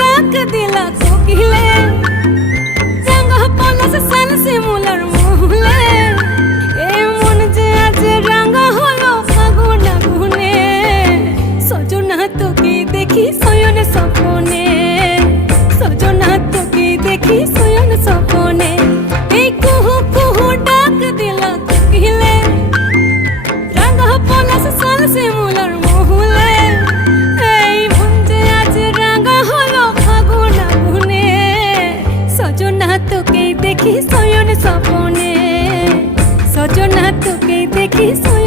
ডাক দিলা কোকিলে, রাঙা পলাশ সান শিমুলার মহুলে। এ মন যে আজ রাঙা হলো ফাগুন আগুনে, সজনা তোকে দেখি শয়ন স্বপনে, সজনা তোকে দেখি শয়ন স্বপনে। এই কুহু কুহু ডাক দিলা কোকিলে, রাঙা পলাশ সান শিমুলার মহুলে। এই মন যে আজ রাঙা হলো ফাগুন আগুনে, সজনা তোকে দেখি শয়ন স্বপনে, সজনা তোকে দেখি শয়ন